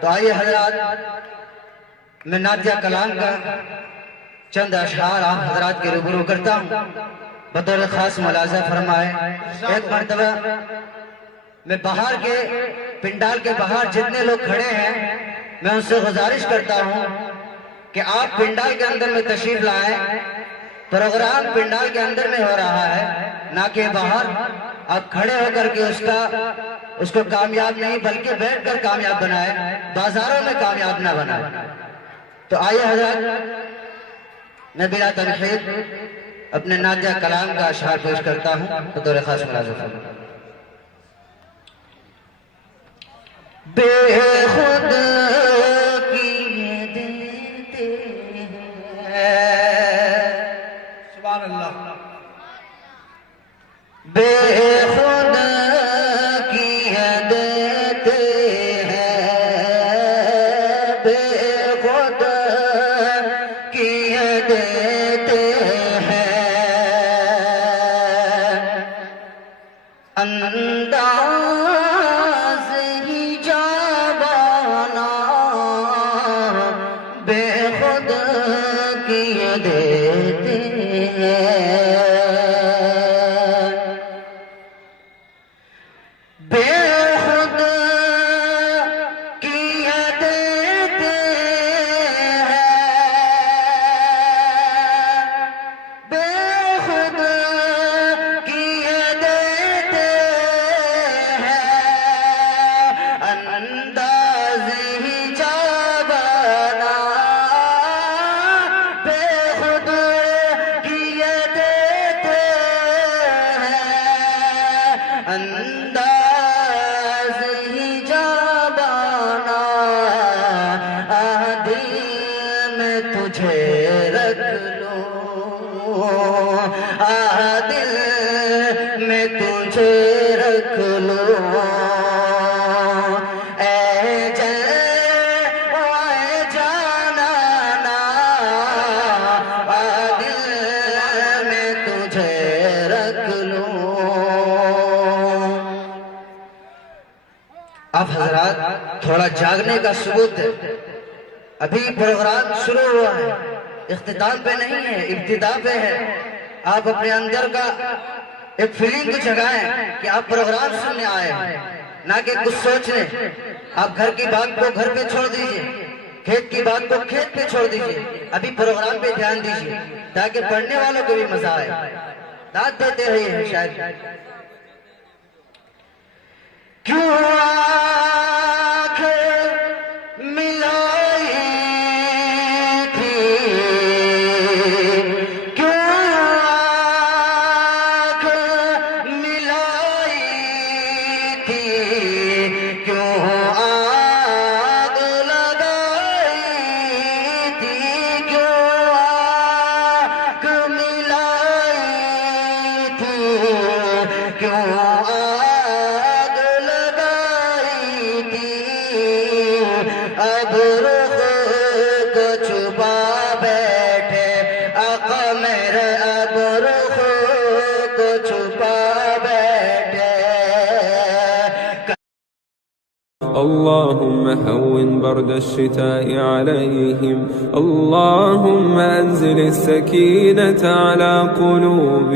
تو آئیے حضرات میں نعتیہ کلام کا چند اشعار آپ حضرات کے روبرو کرتا ہوں، بطور خاص ملاحظہ فرمائے۔ ایک مرتبہ میں باہر کے پنڈال کے باہر جتنے لوگ کھڑے ہیں میں ان سے گزارش کرتا ہوں کہ آپ پنڈال کے اندر میں تشریف لائیں، پروگرام پنڈال کے اندر میں ہو رہا ہے، نہ کہ باہر آپ کھڑے ہو کر کے اس کو کامیاب نہیں بلکہ بیٹھ کر کامیاب بنائے، بازاروں میں کامیاب نہ بنائے۔ تو آئیے حضرات میں بلا تنقید اپنے نعتیہ کلام کا اشعار پیش کرتا ہوں، بطور خاص ملاحظہ فرمائے۔ بے خود کیے دیتے ہیں، سبحان اللہ، بے خود کیے دیتے ہیں، بے خود کیے دیتے ہیں، انداز ہی جابانا بے خود کیے دیتے ہیں، بے خود کیے دیتے ہیں، بے خود کیے دیتے ہیں، انداز ہی جابانا بے خود کیے دیتے ہیں، انداز ہی جابانا دل میں تجھے رکھ لوں، دل میں تجھے رکھ لوں، اے جانانا دل میں تجھے رکھ لوں۔ آپ حضرات تھوڑا جاگنے کا ثبوت ہے، ابھی پروگرام شروع ہوا ہے، اختتام پہ نہیں ہے، ابتدا پہ ہے۔ آپ اپنے اندر کا ایک فیلنگ کو جگائیں کہ آپ پروگرام سننے آئے ہیں، نہ کہ کچھ سوچنے۔ آپ گھر کی بات کو گھر پہ چھوڑ دیجئے، کھیت کی بات کو کھیت پہ چھوڑ دیجئے، ابھی پروگرام پہ دھیان دیجئے تاکہ پڑھنے والوں کو بھی مزہ آئے۔ داد دیتے رہیے ہیں شاید کیوں آنکھیں ملائی تھی، کیوں آنکھ ملائی تھی، کیوں آگ لگائی تھی، کیوں آنکھ ملائی تھی، کیوں آگ لگائی تھی، اب رخ کو چھپا بیٹھے آقا میرے، اب رخ کو چھپا بیٹھے۔ اللهم هون برد الشتاء عليهم، اللهم أنزل السكينة على قلوبهم.